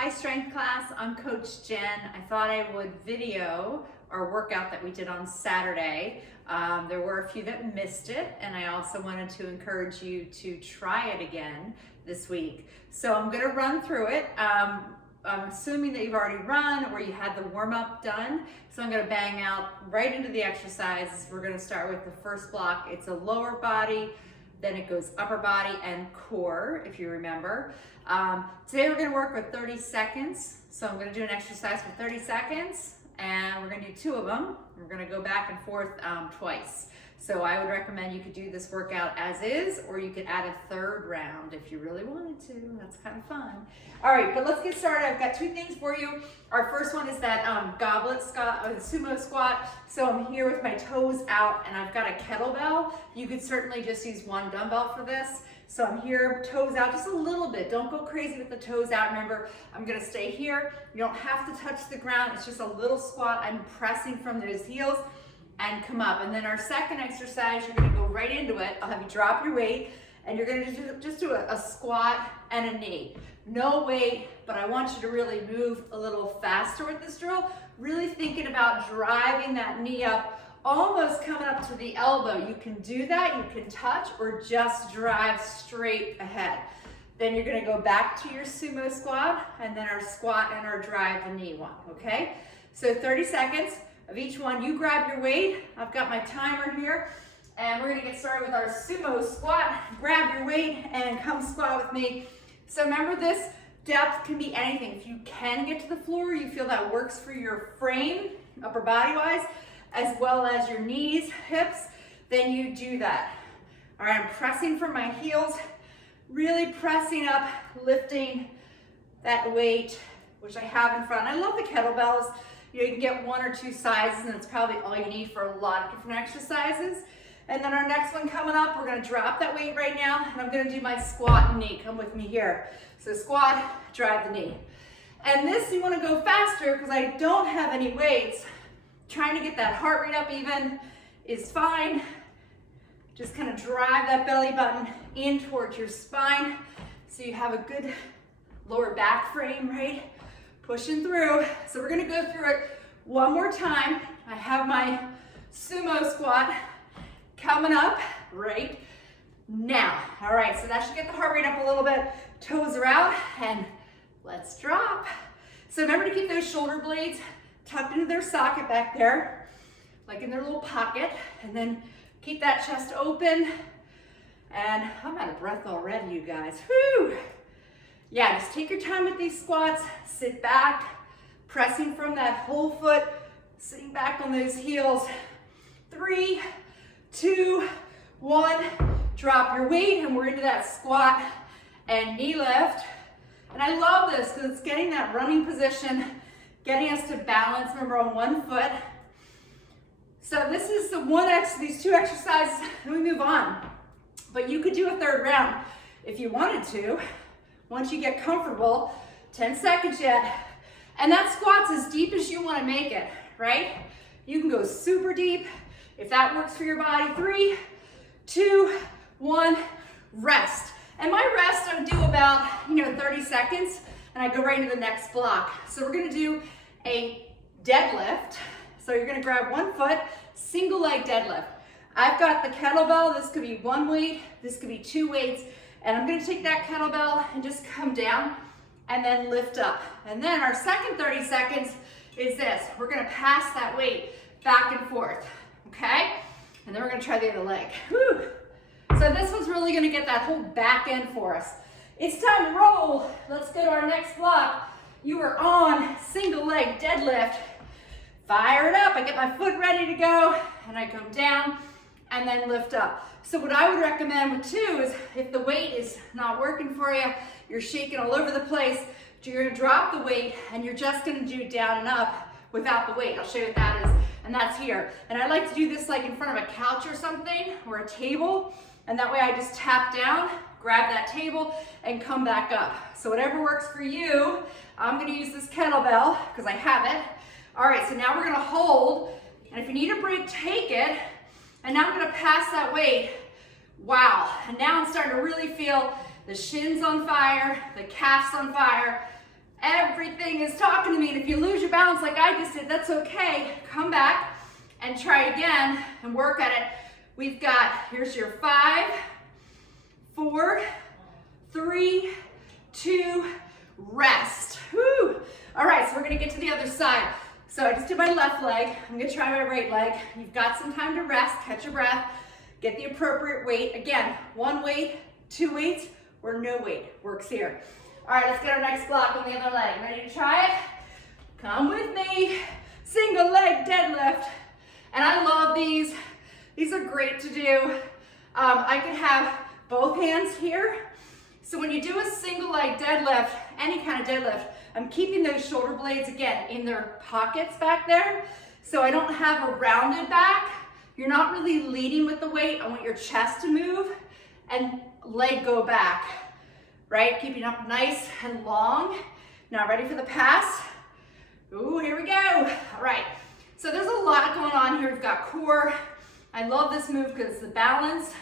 Hi Strength class, I'm Coach Jen. I thought I would video our workout that we did on Saturday. There were a few that missed it, and I also wanted to encourage you to try it again this week. So I'm gonna run through it. I'm assuming that you've already run or you had the warm-up done. So I'm gonna bang out right into the exercises. We're gonna start with the first block. It's a lower body, then it goes upper body and core, if you remember. Today we're gonna work with 30 seconds. So I'm gonna do an exercise for 30 seconds and we're gonna do 2 of them. We're gonna go back and forth twice. So I would recommend you could do this workout as is, or you could add a 3rd round if you really wanted to. That's kind of fun. All right, but let's get started. I've got 2 things for you. Our first one is that goblet squat, or the sumo squat. So I'm here with my toes out and I've got a kettlebell. You could certainly just use 1 dumbbell for this. So I'm here, toes out just a little bit. Don't go crazy with the toes out. Remember, I'm gonna stay here. You don't have to touch the ground. It's just a little squat. I'm pressing from those heels and come up. And then our second exercise, you're gonna go right into it. I'll have you drop your weight and you're gonna just do a squat and a knee. No weight, but I want you to really move a little faster with this drill. Really thinking about driving that knee up, almost coming up to the elbow. You can do that, you can touch, or just drive straight ahead. Then you're gonna go back to your sumo squat, and then our squat and our drive the knee one, okay? So 30 seconds of each one. You grab your weight. I've got my timer here, and we're gonna get started with our sumo squat. Grab your weight and come squat with me. So remember, this depth can be anything. If you can get to the floor, you feel that works for your frame, upper body wise, as well as your knees, hips, then you do that. All right, I'm pressing from my heels, really pressing up, lifting that weight, which I have in front. I love the kettlebells. You can get 1 or 2 sizes, and it's probably all you need for a lot of different exercises. And then our next one coming up, we're gonna drop that weight right now, and I'm gonna do my squat and knee. Come with me here. So squat, drive the knee. And this, you wanna go faster because I don't have any weights. Trying to get that heart rate up even is fine. Just kind of drive that belly button in towards your spine so you have a good lower back frame, right? Pushing through. So we're gonna go through it one more time. I have my sumo squat coming up right now. All right, so that should get the heart rate up a little bit. Toes are out and let's drop. So remember to keep those shoulder blades tucked into their socket back there, like in their little pocket, and then keep that chest open. And I'm out of breath already, you guys. Whew. Yeah, just take your time with these squats. Sit back, pressing from that whole foot, sitting back on those heels. 3, 2, 1. Drop your weight, and we're into that squat and knee lift. And I love this because it's getting that running position, getting us to balance, remember, on 1 foot. So this is the these 2 exercises, and we move on. But you could do a 3rd round if you wanted to, once you get comfortable. 10 seconds yet. And that squat's as deep as you want to make it, right? You can go super deep if that works for your body. 3, 2, 1, rest. And my rest, I do about 30 seconds, and I go right into the next block. So we're gonna do a deadlift. So you're gonna grab 1 foot, single leg deadlift. I've got the kettlebell. This could be 1 weight, this could be 2 weights, and I'm gonna take that kettlebell and just come down and then lift up. And then our second 30 seconds is this. We're gonna pass that weight back and forth, okay? And then we're gonna try the other leg. Whew. So this one's really gonna get that whole back end for us. It's time to roll. Let's go to our next block. You are on single leg deadlift. Fire it up. I get my foot ready to go, and I come down and then lift up. So what I would recommend with 2 is if the weight is not working for you, you're shaking all over the place, you're gonna drop the weight and you're just gonna do down and up without the weight. I'll show you what that is, and that's here. And I like to do this like in front of a couch or something, or a table, and that way I just tap down, grab that table, and come back up. So whatever works for you. I'm gonna use this kettlebell because I have it. All right, so now we're gonna hold, and if you need a break, take it. And now I'm gonna pass that weight. Wow, and now I'm starting to really feel the shins on fire, the calves on fire, Everything is talking to me, and if you lose your balance like I just did, that's okay. Come back and try again and work at it. We've got, here's your 5, 4, 3, 2, rest. Woo. All right, so we're gonna get to the other side. So I just did my left leg. I'm gonna try my right leg. You've got some time to rest, catch your breath, get the appropriate weight. Again, 1 weight, 2 weights, or no weight works here. All right, let's get our next block on the other leg. Ready to try it? Come with me. Single leg deadlift. And I love these. These are great to do. I could have both hands here. So when you do a single leg deadlift, any kind of deadlift, I'm keeping those shoulder blades, again, in their pockets back there. So I don't have a rounded back. You're not really leading with the weight. I want your chest to move and leg go back, right? Keeping up nice and long. Now ready for the pass? Ooh, here we go. All right, so there's a lot going on here. We've got core. I love this move because it's the balance.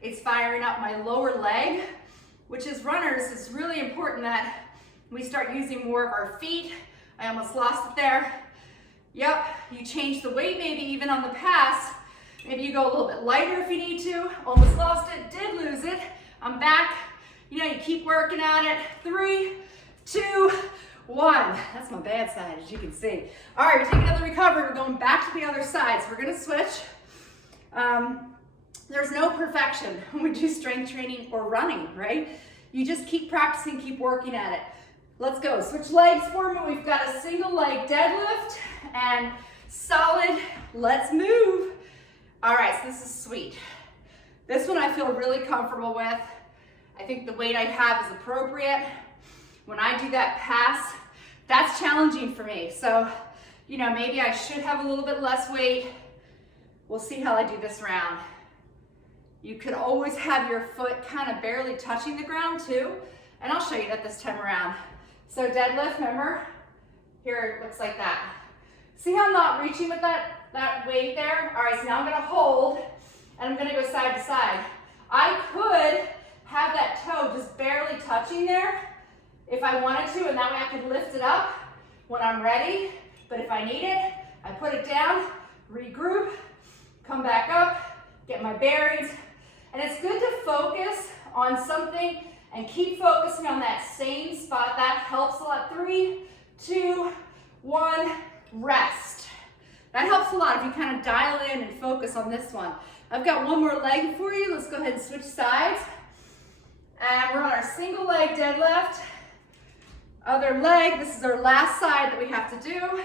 It's firing up my lower leg, which as runners is really important that we start using more of our feet. I almost lost it there. Yep, you change the weight maybe even on the pass. Maybe you go a little bit lighter if you need to. Almost lost it, did lose it. I'm back. You know, you keep working at it. 3, 2, 1. That's my bad side, as you can see. All right, we're taking another recovery. We're going back to the other side. So we're gonna switch. There's no perfection when we do strength training or running, right? You just keep practicing, keep working at it. Let's go. Switch legs for me. We've got a single leg deadlift and solid. Let's move. All right, so this is sweet. This one I feel really comfortable with. I think the weight I have is appropriate. When I do that pass, that's challenging for me. So, you know, maybe I should have a little bit less weight. We'll see how I do this round. You could always have your foot kind of barely touching the ground too. And I'll show you that this time around. So deadlift, remember? Here it looks like that. See how I'm not reaching with that weight there? All right, so now I'm gonna hold and I'm gonna go side to side. I could have that toe just barely touching there if I wanted to, and that way I could lift it up when I'm ready. But if I need it, I put it down, regroup, come back up, get my bearings. And it's good to focus on something and keep focusing on that same spot. That helps a lot. 3, 2, 1, rest. That helps a lot if you kind of dial in and focus on this one. I've got one more leg for you. Let's go ahead and switch sides. And we're on our single leg deadlift. Other leg, this is our last side that we have to do.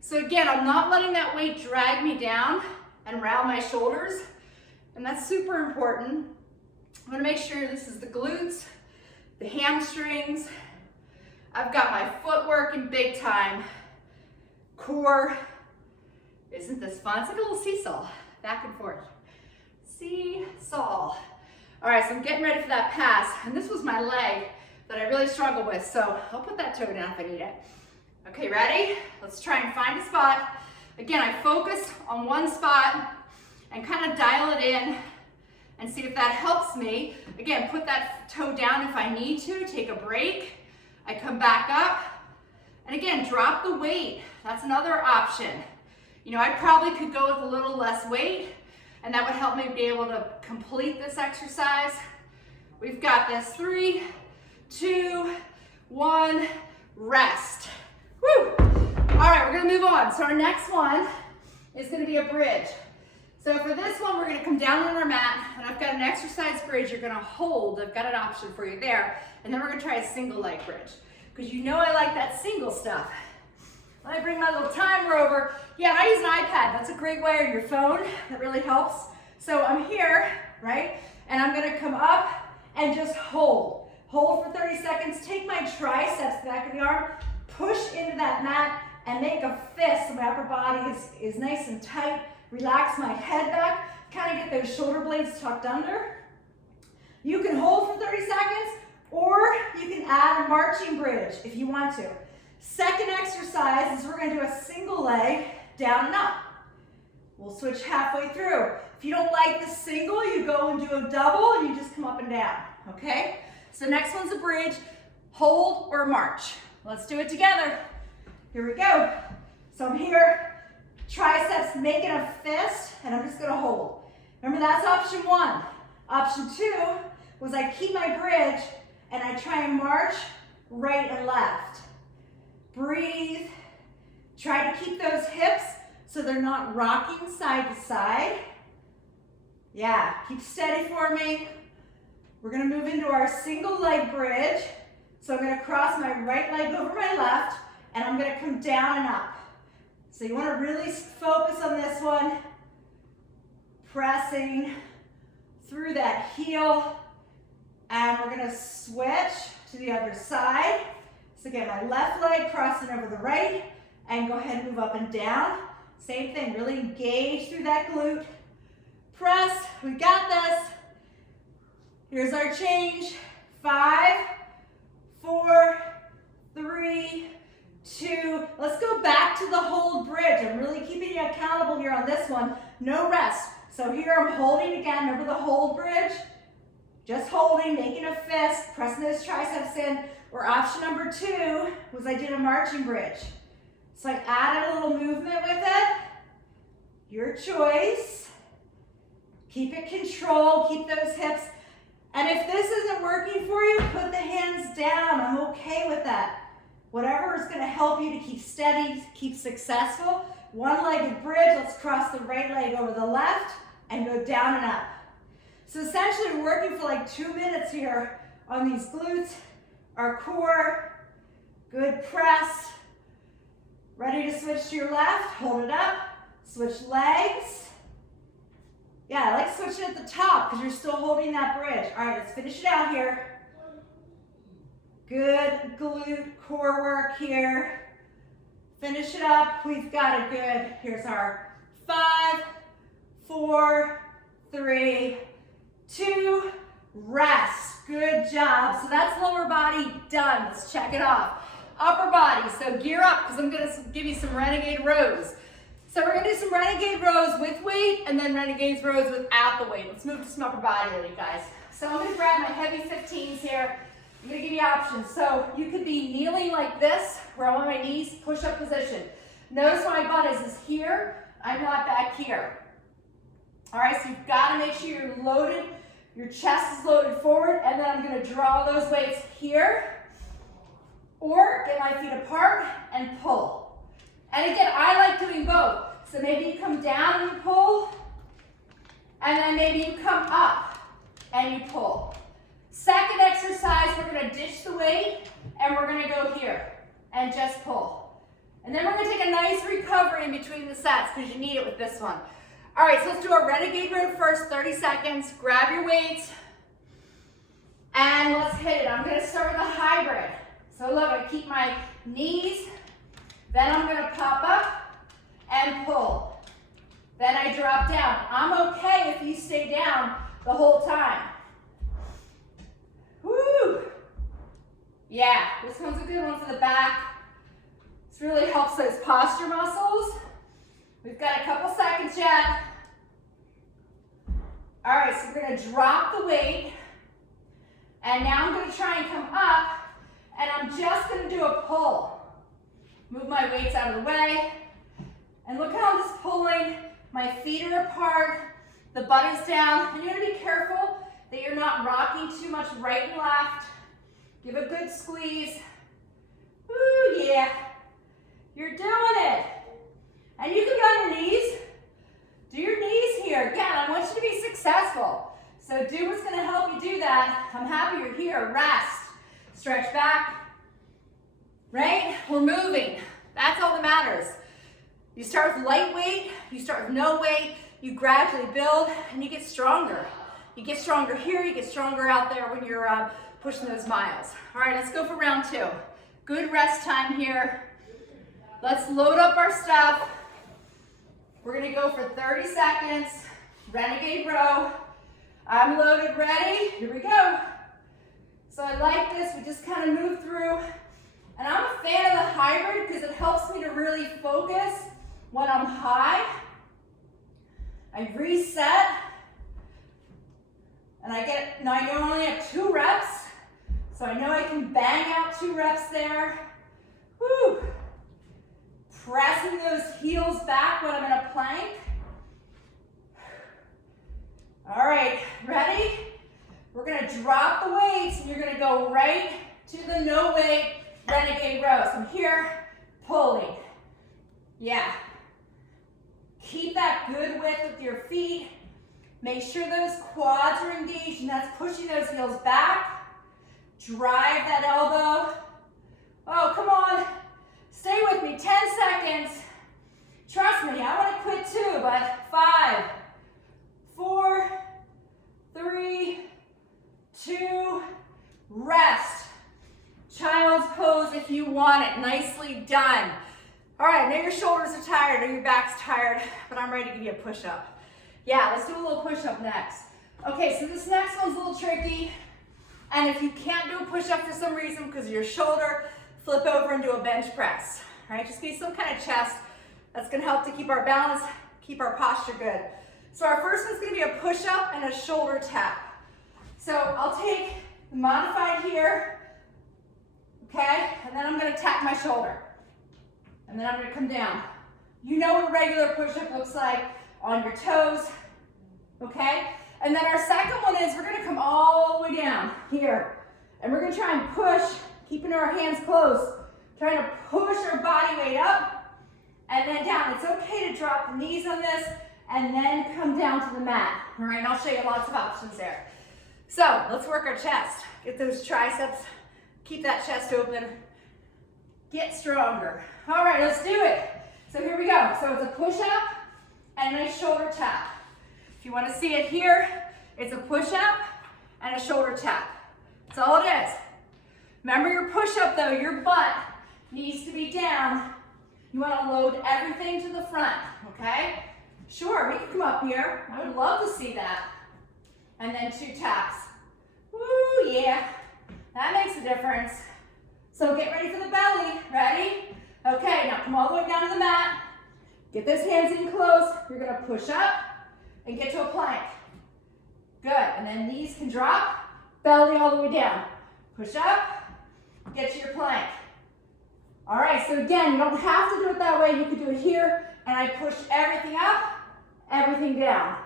So again, I'm not letting that weight drag me down and round my shoulders. And that's super important. I'm gonna make sure this is the glutes, the hamstrings. I've got my foot working big time. Core. Isn't this fun? It's like a little seesaw, back and forth. Seesaw. All right, so I'm getting ready for that pass. And this was my leg that I really struggle with. So I'll put that toe down if I need it. Okay, ready? Let's try and find a spot. Again, I focus on one spot and kind of dial it in and see if that helps me. Again, put that toe down if I need to, take a break. I come back up. And again, drop the weight. That's another option. You know, I probably could go with a little less weight, and that would help me be able to complete this exercise. We've got this. 3, 2, 1, rest. Woo! All right, we're gonna move on. So our next one is gonna be a bridge. So for this one, we're gonna come down on our mat, and I've got an exercise bridge you're gonna hold. I've got an option for you there. And then we're gonna try a single leg bridge, because you know I like that single stuff. Let me bring my little timer over. Yeah, I use an iPad. That's a great way, or your phone. That really helps. So I'm here, right? And I'm gonna come up and just hold. Hold for 30 seconds. Take my triceps back of the arm, push into that mat, and make a fist so my upper body is nice and tight. Relax my head back. Kind of get those shoulder blades tucked under. You can hold for 30 seconds, or you can add a marching bridge if you want to. Second exercise is we're gonna do a single leg down and up. We'll switch halfway through. If you don't like the single, you go and do a double, and you just come up and down, okay? So next one's a bridge, hold or march. Let's do it together. Here we go. So I'm here, triceps making a fist, and I'm just gonna hold. Remember, that's option one. Option two was I keep my bridge and I try and march right and left. Breathe. Try to keep those hips so they're not rocking side to side. Yeah, keep steady for me. We're gonna move into our single leg bridge. So I'm gonna cross my right leg over my left, and I'm gonna come down and up. So you wanna really focus on this one. Pressing through that heel. And we're gonna switch to the other side. So again, my left leg crossing over the right, and go ahead and move up and down. Same thing, really engage through that glute. Press, we got this. Here's our change. 5, 4, 3, 2. Let's go back to the hold bridge. I'm really keeping you accountable here on this one. No rest. So here I'm holding again. Remember the hold bridge? Just holding, making a fist, pressing those triceps in. Or option number 2 was I did a marching bridge. So I added a little movement with it. Your choice. Keep it controlled, keep those hips. And if this isn't working for you, put the hands down. I'm okay with that. Whatever is gonna help you to keep steady, keep successful. One-legged bridge, let's cross the right leg over the left and go down and up. So essentially we're working for like 2 minutes here on these glutes, our core, good press. Ready to switch to your left, hold it up, switch legs. Yeah, I like switching at the top because you're still holding that bridge. All right, let's finish it out here. Good glute core work here. Finish it up, we've got it good. Here's our 5, 4, 3, 2, rest. Good job. So that's lower body done. Let's check it off. Upper body, so gear up because I'm gonna give you some renegade rows. So we're gonna do some renegade rows with weight and then renegade rows without the weight. Let's move to some upper body then, you guys. So I'm gonna grab my heavy 15s here. I'm gonna give you options. So you could be kneeling like this, where I'm on my knees, push-up position. Notice my butt is here, I'm not back here. All right, so you've gotta make sure you're loaded, your chest is loaded forward, and then I'm gonna draw those weights here, or get my feet apart and pull. And again, I like doing both. So maybe you come down and you pull, and then maybe you come up and you pull. Second exercise, we're gonna ditch the weight, and we're gonna go here and just pull. And then we're gonna take a nice recovery in between the sets because you need it with this one. All right, so let's do our renegade row first, 30 seconds. Grab your weights, and let's hit it. I'm gonna start with a hybrid. So look, I keep my knees, then I'm gonna pop up and pull. Then I drop down. I'm okay if you stay down the whole time. Woo! Yeah, this one's a good one for the back. This really helps those posture muscles. We've got a couple seconds yet. All right, so we're gonna drop the weight. And now I'm gonna try and come up, and I'm just gonna do a pull. Move my weights out of the way. And look how I'm just pulling. My feet are apart, the butt is down. And you gotta be careful that you're not rocking too much right and left. Give a good squeeze. Ooh, yeah. You're doing it. And you can get on your knees. Do your knees here. Again, I want you to be successful. So do what's gonna help you do that. I'm happy you're here. Rest. Stretch back. Right? We're moving. That's all that matters. You start with light weight, you start with no weight, you gradually build, and you get stronger. You get stronger here, you get stronger out there when you're pushing those miles. All right, let's go for round 2. Good rest time here. Let's load up our stuff. We're gonna go for 30 seconds, renegade row. I'm loaded, ready? Here we go. So I like this, we just kind of move through. And I'm a fan of the hybrid because it helps me to really focus when I'm high. I reset. And I know I only have 2 reps. So I know I can bang out 2 reps there. right to the no weight renegade rows. I'm here, pulling. Yeah. Keep that good width with your feet. Make sure those quads are engaged, and that's pushing those heels back. Drive that elbow. Oh, come on. Stay with me, 10 seconds. Trust me, I want to quit too, but 5, 4, 3, 2, rest. Child's pose if you want it. Nicely done. All right, I know your shoulders are tired, I know your back's tired, but I'm ready to give you a push-up. Yeah, let's do a little push-up next. Okay, so this next one's a little tricky. And if you can't do a push-up for some reason because of your shoulder, flip over and do a bench press. All right, just be some kind of chest. That's gonna help to keep our balance, keep our posture good. So our first one's gonna be a push-up and a shoulder tap. So I'll take the modified here, okay? And then I'm gonna tap my shoulder. And then I'm gonna come down. You know what a regular push-up looks like, on your toes, okay? And then our second one is we're gonna come all the way down here. And we're gonna try and push, keeping our hands close, trying to push our body weight up and then down. It's okay to drop the knees on this and then come down to the mat. All right, and I'll show you lots of options there. So let's work our chest. Get those triceps, keep that chest open, get stronger. All right, let's do it. So here we go. So it's a push-up and a shoulder tap. If you want to see it here, it's a push-up and a shoulder tap. That's all it is. Remember your push-up though, your butt needs to be down. You want to load everything to the front, okay? Sure, we can come up here. I would love to see that. And then 2 taps. Woo, yeah. That makes a difference. So get ready for the belly. Ready? Okay, now come all the way down to the mat. Get those hands in close. You're gonna push up and get to a plank. Good, and then knees can drop, belly all the way down. Push up, get to your plank. All right, so again, you don't have to do it that way. You can do it here, and I push everything up, everything down.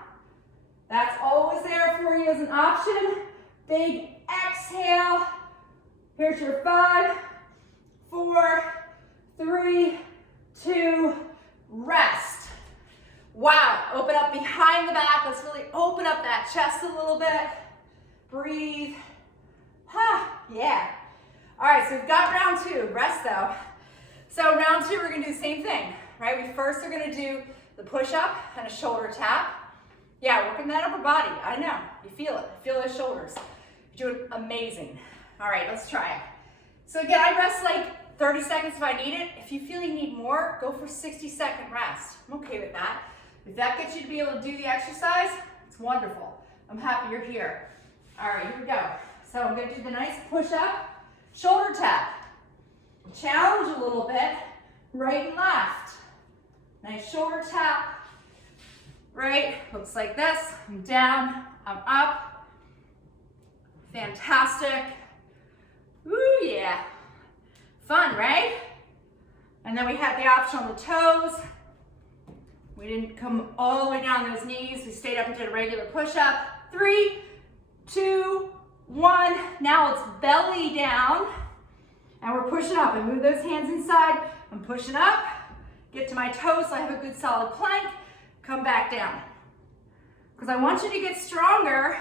That's always there for you as an option. Big exhale. Here's your 5, 4, 3, 2, rest. Wow, open up behind the back. Let's really open up that chest a little bit. Breathe. Yeah. All right, so we've got round 2, rest though. So round 2, we're gonna do the same thing, right? We first are gonna do the push-up and a shoulder tap. Yeah, working that upper body, I know, you feel it, feel those shoulders. You're doing amazing. All right, let's try it. So again, I rest like 30 seconds if I need it. If you feel you need more, go for 60-second rest. I'm okay with that. If that gets you to be able to do the exercise, it's wonderful. I'm happy you're here. All right, here we go. So I'm gonna do the nice push-up, shoulder tap. Challenge a little bit, right and left. Nice shoulder tap, right? Looks like this. I'm down, I'm up. Fantastic. Ooh, yeah. Fun, right? And then we had the option on the toes. We didn't come all the way down those knees. We stayed up and did a regular push-up. 3, 2, 1. Now it's belly down. And we're pushing up. I move those hands inside. I'm pushing up. Get to my toes so I have a good solid plank. Come back down. Because I want you to get stronger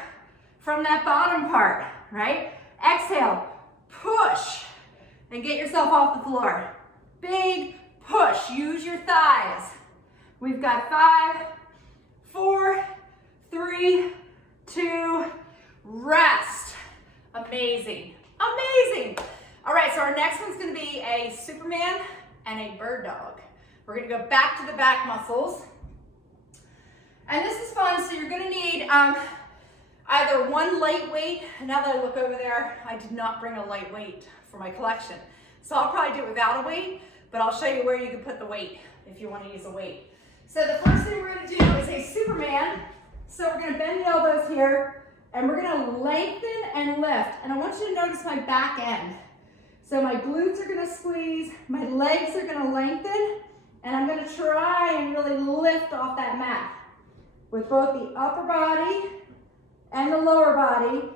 from that bottom part, right? Exhale, push, and get yourself off the floor. Big push, use your thighs. We've got 5, 4, 3, 2, rest. Amazing, amazing. All right, so our next one's gonna be a Superman and a bird dog. We're gonna go back to the back muscles. And this is fun, so you're gonna need either one light weight. Now that I look over there, I did not bring a light weight for my collection. So I'll probably do it without a weight, but I'll show you where you can put the weight if you wanna use a weight. So the first thing we're gonna do is a Superman. So we're gonna bend the elbows here, and we're gonna lengthen and lift. And I want you to notice my back end. So my glutes are gonna squeeze, my legs are gonna lengthen, and I'm gonna try and really lift off that mat with both the upper body and the lower body,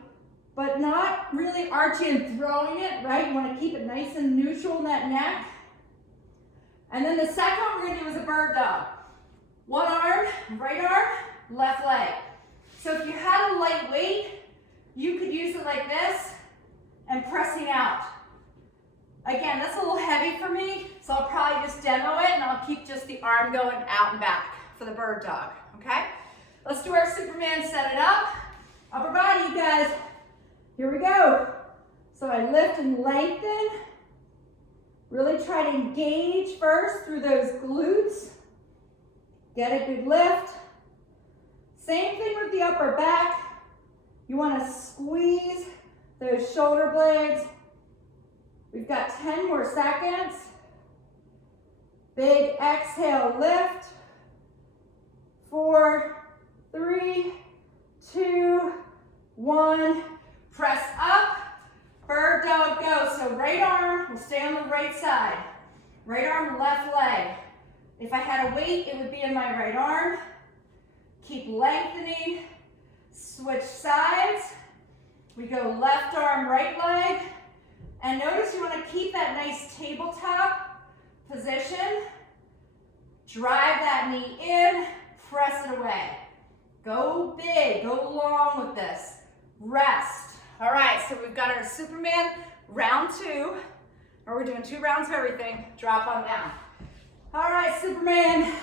but not really arching and throwing it, right? You want to keep it nice and neutral in that neck. And then the second one we're going to do is a bird dog. One arm, right arm, left leg. So if you had a light weight, you could use it like this and pressing out. Again, that's a little heavy for me, so I'll probably just demo it and I'll keep just the arm going out and back for the bird dog, okay? Let's do our Superman, set it up. Upper body, you guys. Here we go. So I lift and lengthen. Really try to engage first through those glutes. Get a good lift. Same thing with the upper back. You want to squeeze those shoulder blades. We've got 10 more seconds. Big exhale, lift. 4, 3, 2, 1. Press up. Bird dog, go. So right arm will stay on the right side. Right arm, left leg. If I had a weight, it would be in my right arm. Keep lengthening. Switch sides. We go left arm, right leg. And notice you want to keep that nice tabletop position. Drive that knee in. Press it away. Go big. Go long with this. Rest. All right, so we've got our Superman round 2. Or we're doing 2 rounds of everything. Drop on down. All right, Superman.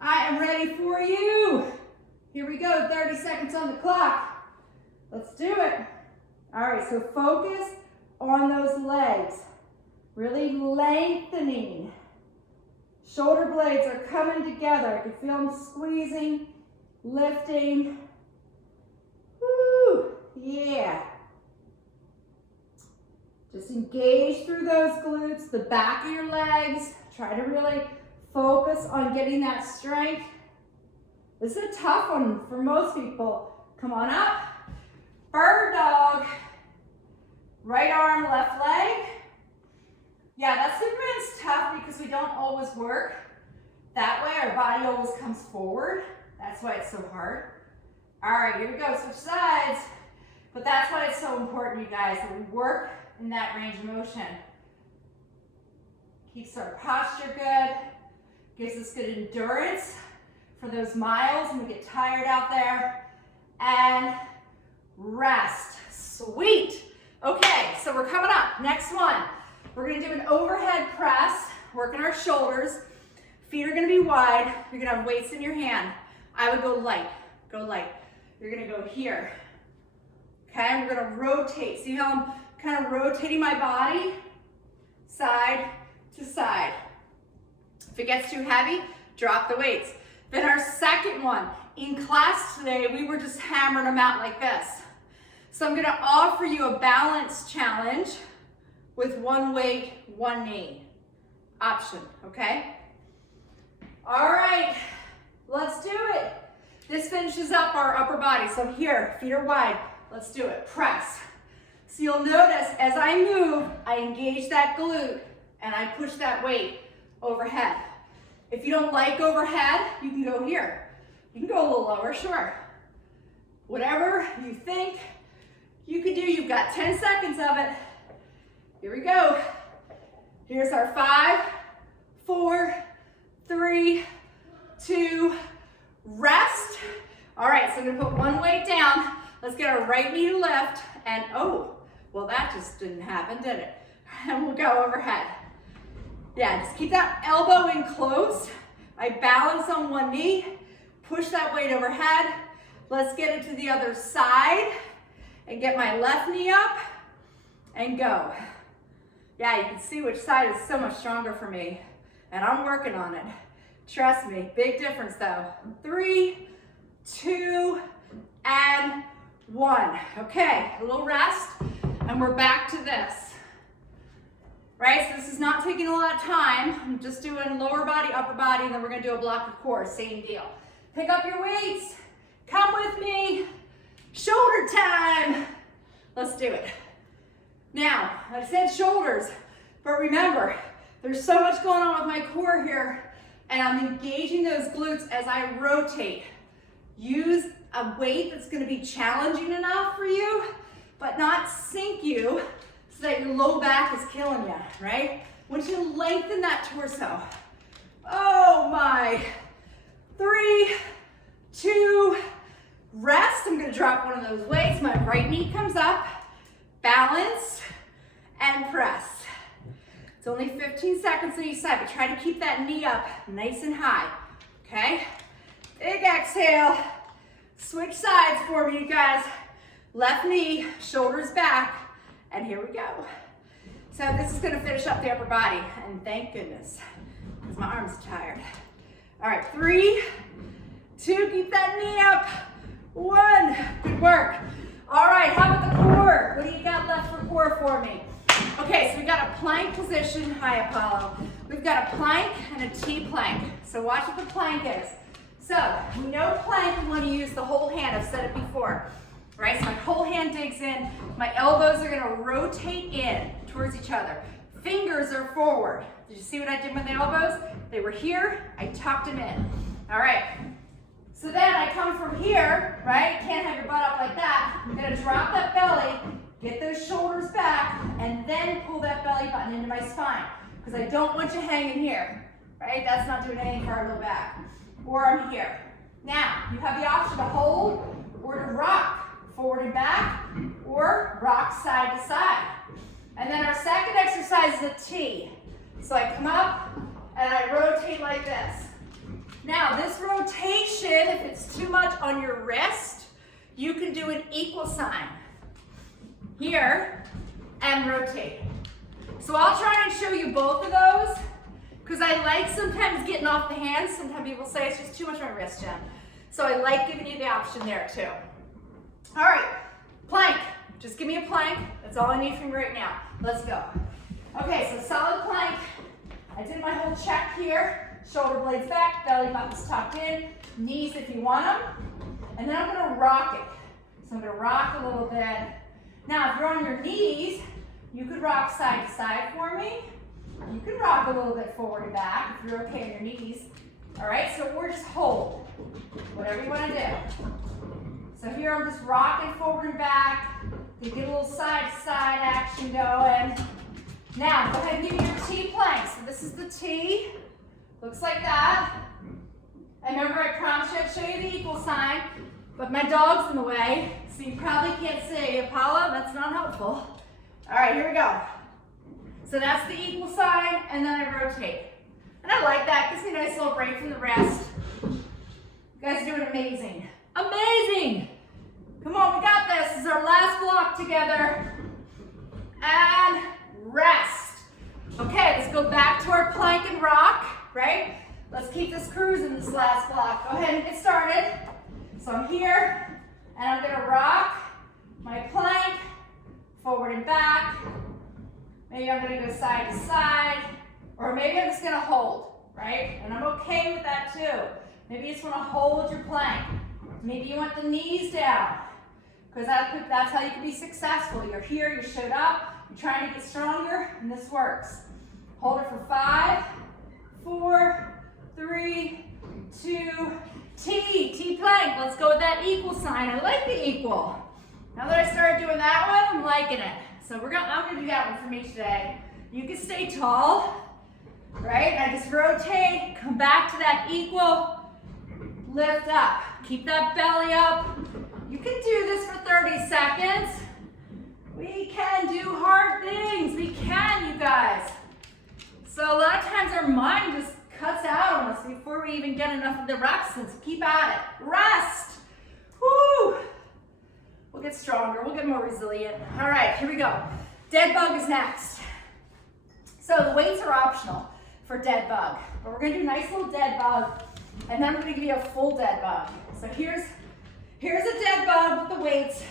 I am ready for you. Here we go, 30 seconds on the clock. Let's do it. All right, so focus on those legs. Really lengthening. Shoulder blades are coming together. I can feel them squeezing, lifting. Woo, yeah. Just engage through those glutes, the back of your legs. Try to really focus on getting that strength. This is a tough one for most people. Come on up. Bird dog. Right arm, left leg. Yeah, that Superman's tough because we don't always work that way. Our body always comes forward. That's why it's so hard. All right, here we go. Switch sides. But that's why it's so important, you guys, that we work in that range of motion. Keeps our posture good. Gives us good endurance for those miles when we get tired out there. And rest. Sweet. Okay, so we're coming up. Next one. We're going to do an overhead press, working our shoulders. Feet are going to be wide. You're going to have weights in your hand. I would go light. Go light. You're going to go here. Okay, and we're going to rotate. See how I'm kind of rotating my body? Side to side. If it gets too heavy, drop the weights. Then our second one. In class today, we were just hammering them out like this. So I'm going to offer you a balance challenge with one weight, one knee option, okay? All right, let's do it. This finishes up our upper body. So here, feet are wide. Let's do it. Press. So you'll notice as I move, I engage that glute and I push that weight overhead. If you don't like overhead, you can go here. You can go a little lower, sure. Whatever you think you can do. You've got 10 seconds of it. Here we go. Here's our 5, 4, 3, 2, rest. All right, so I'm gonna put one weight down. Let's get our right knee to lift, and oh, well that just didn't happen, did it? And we'll go overhead. Yeah, just keep that elbow in close. I balance on one knee, push that weight overhead. Let's get it to the other side and get my left knee up and go. Yeah, you can see which side is so much stronger for me, and I'm working on it. Trust me, big difference though. 3, 2, and 1. Okay, a little rest, and we're back to this. Right, so this is not taking a lot of time. I'm just doing lower body, upper body, and then we're gonna do a block of core, same deal. Pick up your weights, come with me. Shoulder time. Let's do it. Now, I said shoulders, but remember, there's so much going on with my core here, and I'm engaging those glutes as I rotate. Use a weight that's gonna be challenging enough for you but not sink you so that your low back is killing you, right? I want you to lengthen that torso. Oh my. 3, 2, rest. I'm gonna drop one of those weights. My right knee comes up, balance, and press. It's only 15 seconds on each side, but try to keep that knee up nice and high, okay? Big exhale. Switch sides for me, you guys. Left knee, shoulders back, and here we go. So this is gonna finish up the upper body, and thank goodness, because my arms are tired. All right, 3, 2, keep that knee up. 1, good work. All right, how about the core? What do you got left for core for me? Okay, so we got a plank position. Hi, Apollo. We've got a plank and a T-plank. So watch what the plank is. So we know plank, we want to use the whole hand. I've said it before, right? So my whole hand digs in. My elbows are gonna rotate in towards each other. Fingers are forward. Did you see what I did with the elbows? They were here, I tucked them in. All right, so then I come from here, right? Can't have your butt up like that. I'm gonna drop that belly, get those shoulders back, and then pull that belly button into my spine, because I don't want you hanging here, right? That's not doing anything for our low back. Or I'm here. Now, you have the option to hold or to rock forward and back, or rock side to side. And then our second exercise is a T. So I come up and I rotate like this. Now this rotation, if it's too much on your wrist, you can do an equal sign. Here, and rotate. So I'll try and show you both of those, because I like sometimes getting off the hands. Sometimes people say it's just too much on my wrist, Jen. So I like giving you the option there too. All right, plank. Just give me a plank. That's all I need from you right now. Let's go. Okay, so solid plank. I did my whole check here. Shoulder blades back, belly button's tucked in, knees if you want them. And then I'm gonna rock it. So I'm gonna rock a little bit. Now, if you're on your knees, you could rock side to side for me. You can rock a little bit forward and back if you're okay on your knees. All right, so we're just hold, whatever you wanna do. So here I'm just rocking forward and back. You get a little side to side action going. Now, go ahead and give me your T plank. So this is the T, looks like that. And remember, I promised you I'd show you the equal sign, but my dog's in the way, so you probably can't see. Apollo, that's not helpful. All right, here we go. So that's the equal sign, and then I rotate. And I like that, gives me a nice little break from the rest. You guys are doing amazing. Amazing! Come on, we got this. This is our last block together. And rest. Okay, let's go back to our plank and rock, right? Let's keep this cruising this last block. Go ahead and get started. So I'm here, and I'm gonna rock my plank forward and back. Maybe I'm gonna go side to side, or maybe I'm just gonna hold, right? And I'm okay with that too. Maybe you just wanna hold your plank. Maybe you want the knees down, because that's how you can be successful. You're here, you showed up, you're trying to get stronger, and this works. Hold it for 5, 4, 3, 2, T plank. Let's go with that equal sign. I like the equal. Now that I started doing that one, I'm liking it. So I'm gonna do that one for me today. You can stay tall, right? And I just rotate, come back to that equal, lift up. Keep that belly up. You can do this for 30 seconds. We can do hard things. We can, you guys. So a lot of times our mind just cuts out on us before we even get enough of the reps. So keep at it. Rest. Woo. We'll get stronger. We'll get more resilient. All right, here we go. Dead bug is next. So the weights are optional for dead bug, but we're gonna do a nice little dead bug, and then I'm gonna give you a full dead bug. So here's a dead bug with the weights.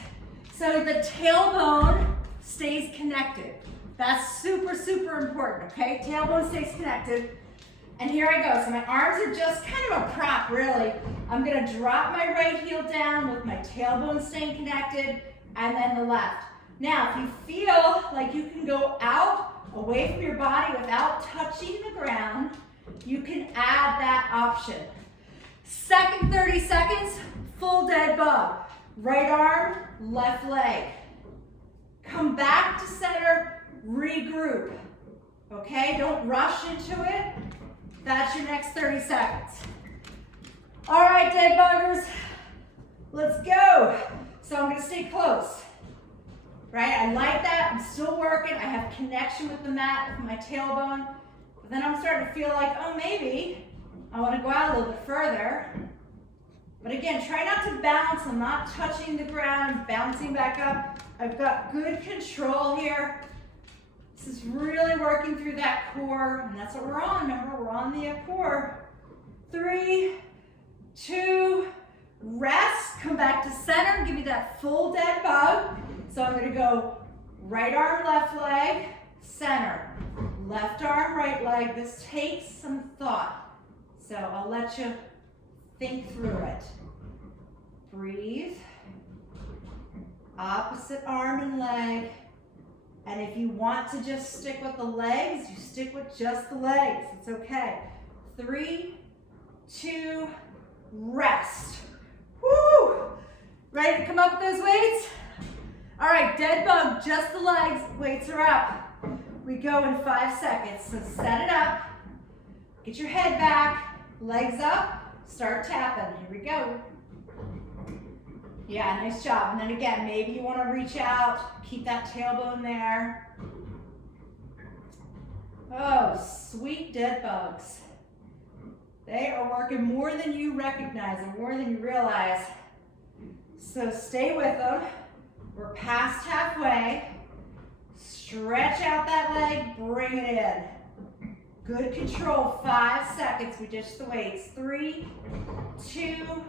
So the tailbone stays connected. That's super, super important, okay? Tailbone stays connected. And here I go. So my arms are just kind of a prop, really. I'm gonna drop my right heel down with my tailbone staying connected, and then the left. Now, if you feel like you can go out, away from your body without touching the ground, you can add that option. Second 30 seconds, full dead bug. Right arm, left leg. come back to center, regroup. Okay, don't rush into it. That's your next 30 seconds. All right, dead buggers, let's go. So I'm gonna stay close, right? I like that, I'm still working. I have connection with the mat, with my tailbone. But then I'm starting to feel like, oh, maybe I wanna go out a little bit further. But again, try not to bounce. I'm not touching the ground, I'm bouncing back up. I've got good control here. This is really working through that core, and that's what we're on. Remember, we're on the core. 3, 2, rest, come back to center, give you that full dead bug. So I'm gonna go right arm, left leg, center. Left arm, right leg. This takes some thought. So I'll let you think through it. Breathe. Opposite arm and leg. And if you want to just stick with the legs, you stick with just the legs. It's okay. 3, 2, rest. Woo! Ready to come up with those weights? All right, dead bug, just the legs. Weights are up. We go in 5 seconds. So set it up. Get your head back. Legs up. Start tapping. Here we go. Yeah, nice job. And then again, maybe you want to reach out, keep that tailbone there. Oh, sweet dead bugs. They are working more than you recognize and more than you realize. So stay with them. We're past halfway. Stretch out that leg, bring it in. Good control, 5 seconds. We ditch the weights. 3, 2,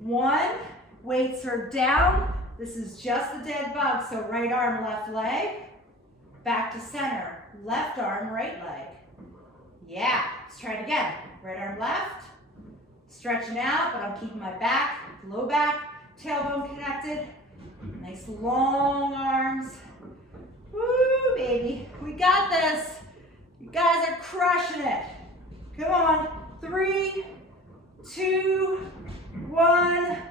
1. Weights are down. This is just the dead bug. So right arm, left leg. Back to center. Left arm, right leg. Yeah, let's try it again. Right arm, left. Stretching out, but I'm keeping my back, low back, tailbone connected. Nice long arms. Woo, baby. We got this. You guys are crushing it. Come on. 3, 2, 1.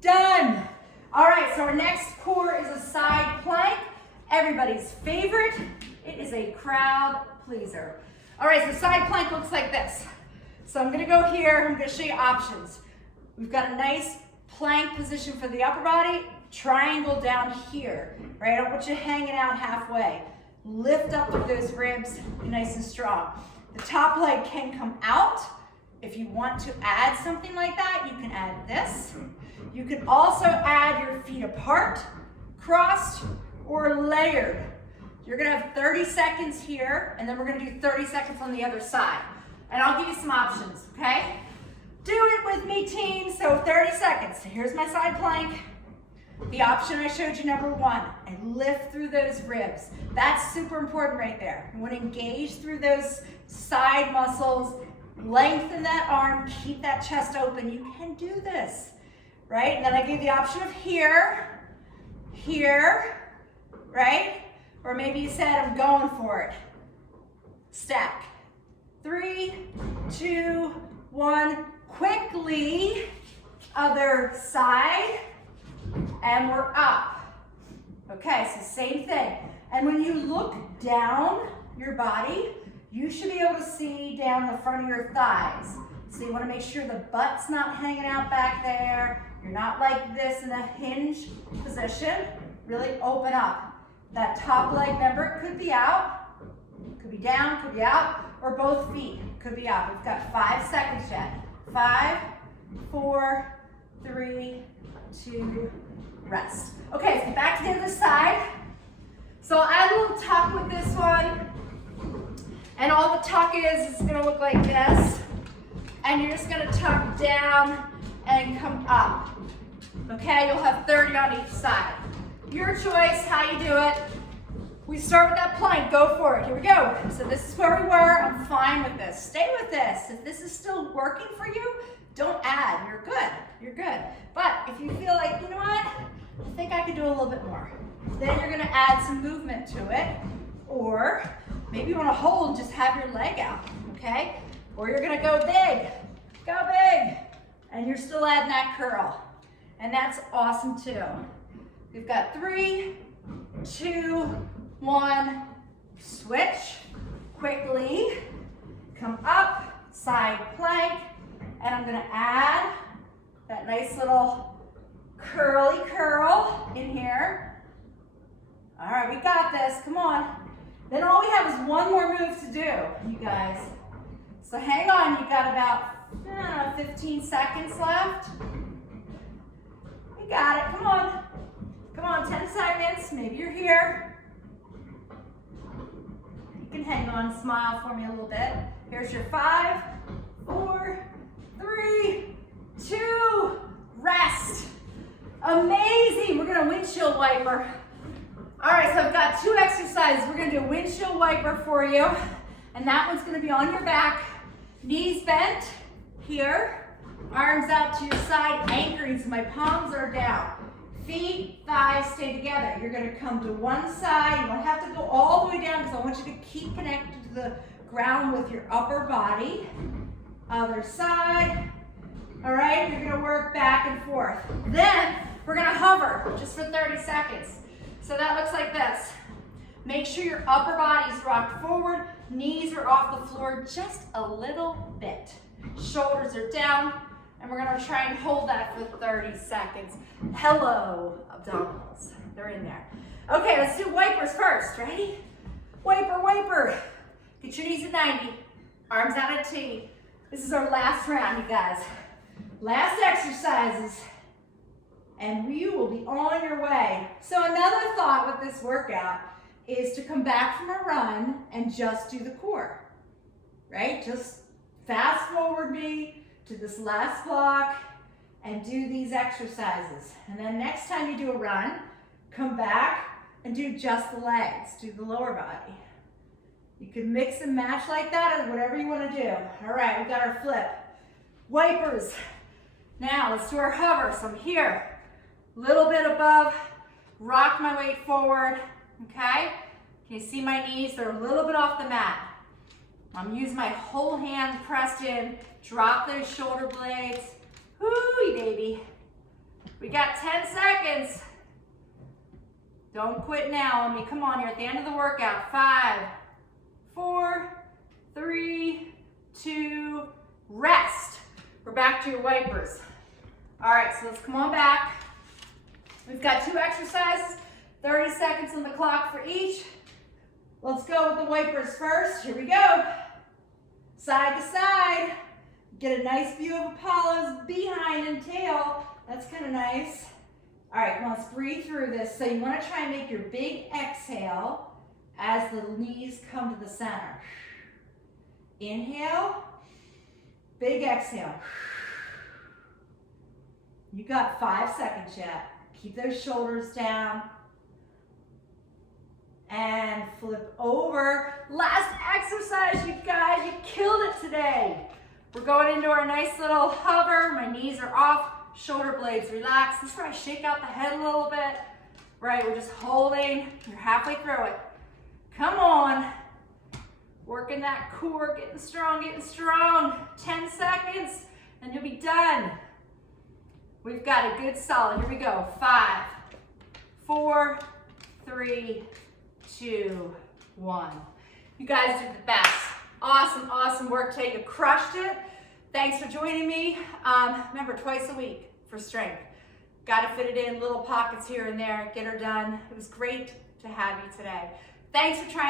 Done. All right, so our next core is a side plank. Everybody's favorite. It is a crowd pleaser. All right, so side plank looks like this. So I'm gonna go here, I'm gonna show you options. We've got a nice plank position for the upper body, triangle down here, right? I don't want you hanging out halfway. Lift up through those ribs, be nice and strong. The top leg can come out. If you want to add something like that, you can add this. You can also add your feet apart, crossed, or layered. You're gonna have 30 seconds here, and then we're gonna do 30 seconds on the other side. And I'll give you some options, okay? Do it with me, team. So 30 seconds. Here's my side plank. The option I showed you, number 1, and lift through those ribs. That's super important right there. You want to engage through those side muscles, lengthen that arm, keep that chest open. You can do this, right? And then I gave the option of here, right? Or maybe you said, I'm going for it. Stack. 3, 2, 1. Quickly, other side. And we're up. Okay, so same thing. And when you look down your body, you should be able to see down the front of your thighs. So you want to make sure the butt's not hanging out back there. You're not like this in a hinge position. Really open up. That top leg, remember, could be out, could be down, could be out, or both feet could be out. We've got 5 seconds yet. 5, 4, 3, 2, rest. Okay, so back to the other side. So I'll add a little tuck with this one. And all the tuck is gonna look like this. And you're just gonna tuck down and come up. Okay, you'll have 30 on each side. Your choice, how you do it. We start with that plank, go for it. Here we go. So this is where we were. I'm fine with this. Stay with this. If this is still working for you, don't add. You're good. You're good. But if you feel like, you know what? I think I could do a little bit more. Then you're gonna add some movement to it. Or maybe you wanna hold and just have your leg out, okay? Or you're gonna go big. Go big. And you're still adding that curl. And that's awesome too. We've got 3, 2, 1. Switch quickly. Come up, side plank, and I'm gonna add that nice little curly curl in here. All right, we got this, come on. Then all we have is one more move to do, you guys. So hang on, you've got about 15 seconds left. You got it, come on. Come on, 10 seconds, maybe you're here. You can hang on, smile for me a little bit. Here's your 5, 4, 3, 2, rest. Amazing, we're gonna windshield wiper. All right, so I've got 2 exercises. We're gonna do a windshield wiper for you, and that one's gonna be on your back, knees bent here, arms out to your side, anchoring so my palms are down. Feet, thighs stay together. You're gonna come to one side. You don't have to go all the way down because I want you to keep connected to the ground with your upper body. Other side. All right, you're gonna work back and forth. Then we're gonna hover just for 30 seconds. So that looks like this. Make sure your upper body is rocked forward, knees are off the floor just a little bit. Shoulders are down, and we're gonna try and hold that for 30 seconds. Hello, abdominals, they're in there. Okay, let's do wipers first, ready? Wiper, wiper. Get your knees at 90, arms out at T. This is our last round, you guys. Last exercises, and you will be on your way. So another thought with this workout is to come back from a run and just do the core, right? Just fast forward me to this last block and do these exercises. And then next time you do a run, come back and do just the legs, do the lower body. You can mix and match like that or whatever you want to do. All right, we got our flip. Wipers. Now let's do our hover. So I'm here, a little bit above, rock my weight forward, okay? Can you see my knees? They're a little bit off the mat. I'm using my whole hand pressed in, drop those shoulder blades. Whoo, baby. We got 10 seconds. Don't quit now on me. Come on, you're at the end of the workout. 5, 4, 3, 2, rest. We're back to your wipers. All right, so let's come on back. We've got 2 exercises, 30 seconds on the clock for each. Let's go with the wipers first. Here we go. Side to side. Get a nice view of Apollo's behind and tail. That's kind of nice. All right, come on, let's breathe through this. So you want to try and make your big exhale as the knees come to the center. Inhale, big exhale. You got 5 seconds yet. Keep those shoulders down. And flip over. Last exercise, you guys. You killed it today. We're going into our nice little hover. My knees are off. Shoulder blades relax. This is where I shake out the head a little bit. Right, we're just holding. You're halfway through it. Come on. Working that core, getting strong, getting strong. 10 seconds, and you'll be done. We've got a good solid. Here we go. 5, 4, 3, 2, 1. You guys did the best. Awesome, awesome work today. You crushed it. Thanks for joining me. Remember, twice a week for strength. Got to fit it in, little pockets here and there. Get her done. It was great to have you today. Thanks for trying.